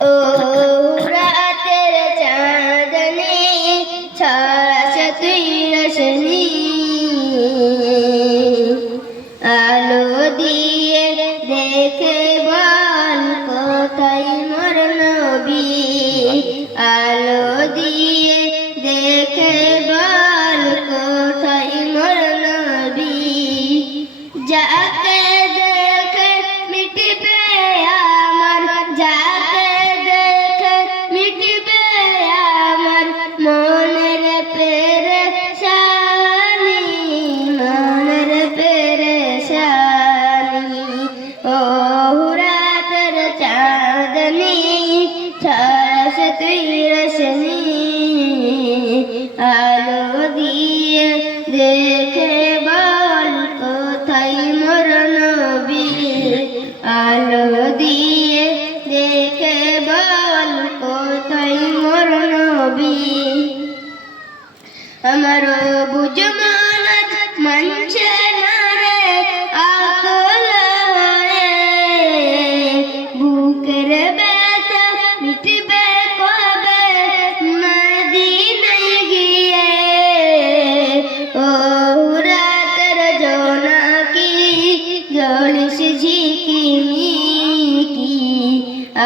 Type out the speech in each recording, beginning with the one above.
ও রাতের চাঁদনি ছড়াছে তুই রোশনি আলো দিয়ে দেখে বল কোথায় মোর নবী আলো দিয়ে দেখে বল কোথায় মোর নবী যাকে দেখে মিটবে আমার যাকে দেখে মিটবে আমার মনের পেরেশানি মনের পেরেশানি ও রাতের চাঁদনি ছড়াছে তুই রোশনি আলো দিয়ে দেখে বল কোথায় মোর নবী আলো দিয়ে দেখে বল কোথায় মোর নবী আমার বুঝ মানত মানছে না রে আকল হয়ে বুকের ব্যথা মিটবে কবে মদিনায় গিয়ে ও রাতের জোনাকি জ্বলিস ঝিকিমিকি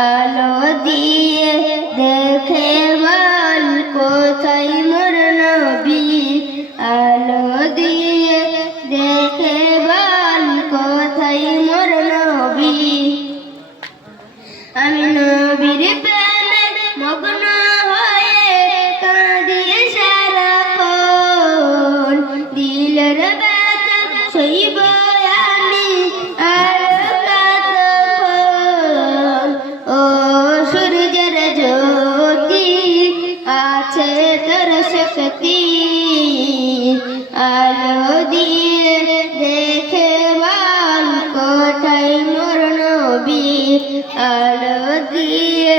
আলো দিয়ে দেখে বল কোথায় মোর নবী আলো দিয়ে দেখে বল কোথায় মোর নবী আমি নবীর প্রেমে মগ্ন হয়ে কাঁদি সারাক্ষণ দিলের ব্যথা সইব আমি আর কতক্ষণ ও সূর্যের জ্যোতি আছে তোর শক্তি আলো দিয়ে দেখে বল কোথায় মোর নবী আলো দিয়ে